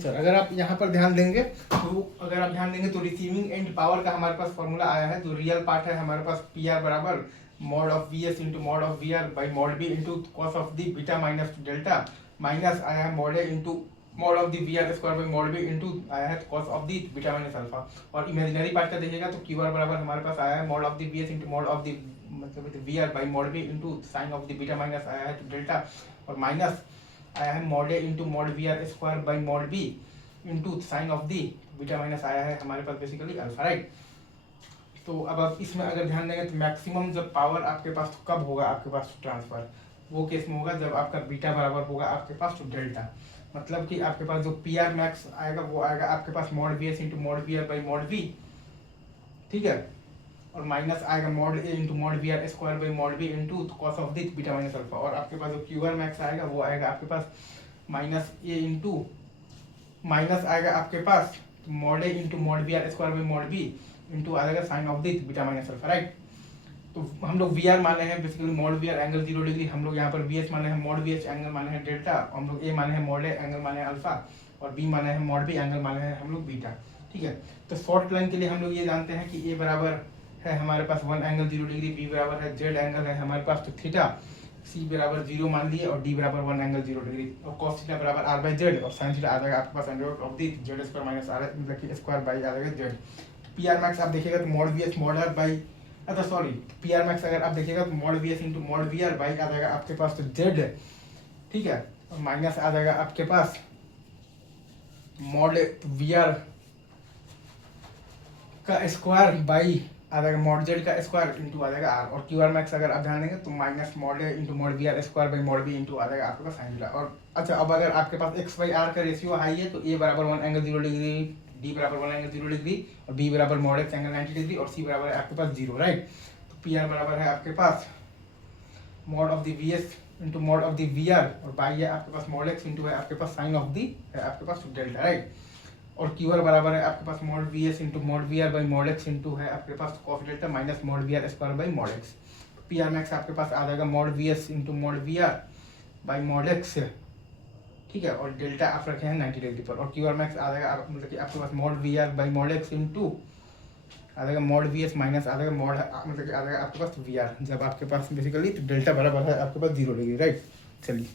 Sir अगर आप यहाँ पर ध्यान देंगे तो रिसीविंग एंड पावर का हमारे पास फॉर्मूला आया है। जो रियल पार्ट है हमारे पास पी आर बराबर mod of V S into mod of V R by mod B into cos of the beta minus delta minus आया है mod A into mod of the V R square by mod B into आया है cos of the beta minus alpha. और imaginary part का देखिएगा तो Q R बराबर हमारे पास आया है mod of the V S into mod of the मतलब V R by mod B into sine of the beta minus आया है डेल्टा और माइनस आया है mod A into mod V R square by mod B into sine of the beta minus आया है हमारे पास basically alpha, right. तो अब आप इसमें अगर ध्यान देंगे तो मैक्सिमम जब पावर आपके पास तो कब होगा आपके पास ट्रांसफर, वो केस में होगा जब आपका बीटा बराबर होगा आपके पास तो डेल्टा। मतलब कि आपके पास जो पी आर मैक्स आएगा वो आएगा आपके पास mod B S into mod B R by mod B, ठीक है, और माइनस आएगा mod A into mod B R square by mod B into cos of the beta minus alpha. और आपके पास जो क्यू आर मैक्स आएगा वो आएगा आपके पास माइनस ए इंटू माइनस आएगा आपके पास mod A into mod B R square by mod B into आ जाएगा sine of the beta minus alpha, right. तो हम लोग वी आर माने हैं basically mod V R angle 0 degree, हम लोग यहाँ पर वी एस माने हैं मॉड वी एच एंगल माने हैं डेल्टा, हम लोग ए माने हैं मॉड ए एंगल माने हैं अल्फा और बी माने हैं मॉड बी एंगल माने हैं हम लोग बीटा, ठीक है। तो शॉर्ट लाइन के लिए हम लोग ये जानते हैं कि ए बराबर है हमारे पास 1 एंगल 0 डिग्री, बी बराबर है जेड एंगल है हमारे पास तो थीटा, सी बराबर 0 मान लिए और डी बराबर 1 एंगल 0 डिग्री और कॉस थीटा बराबर आर बाई जेड और साइन थीटा आ जाएगा आपके पास under root of the Z square minus R मतलब कि स्क्वायर बाई आ जाएगा जेड। पी आर मैक्स आप देखिएगा तो mod V H mod R by अच्छा सॉरी पी आर मैक्स अगर आप देखिएगा तो mod V S into mod V R by आ जाएगा आपके पास तो जेड, ठीक है, और माइनस आ जाएगा आपके पास मॉड वी आर का स्क्वायर बाई आ जाएगा मॉड जेड का स्क्वायर इंटू आ जाएगा आर और क्यू आर मैक्स अगर आप ध्यान देंगे तो minus mod A into mod V R square by mod B into आ जाएगा आपके पास साइन थीटा। और अच्छा अब अगर आपके पास एक्स बाई आर का रेशियो हाई है तो ए बराबर 1 एंगल 0 डिग्री, डी बराबर 1 एंगल 0 डिग्री और बी बराबर मॉड एक्स एंगल 90 डिग्री और सी बराबर है आपके पास 0, राइट। तो पी आर बराबर है आपके पास mod of the V S into mod of the V R और बाई है आपके पास मॉड एक्स इंटू है आपके पास साइन ऑफ दी है आपके पास डेल्टा, राइट। और क्यू आर बराबर है आपके पास mod V S into mod V R by mod X into है आपके पास cos delta minus mod V R square by mod X. P R max आपके पास आ जाएगा mod V S into mod V R by mod X, ठीक है, और डेल्टा आप रखे हैं 90 डिग्री पर और क्यू आर मैक्स आ जाएगा मतलब कि आपके पास mod V R by mod X into आ जाएगा मॉड वी एस माइनस आ जाएगा मॉड मतलब कि आ जाएगा आपके पास वी आर जब आपके पास बेसिकली तो डेल्टा बराबर है आपके पास 0 डिग्री, राइट। चलिए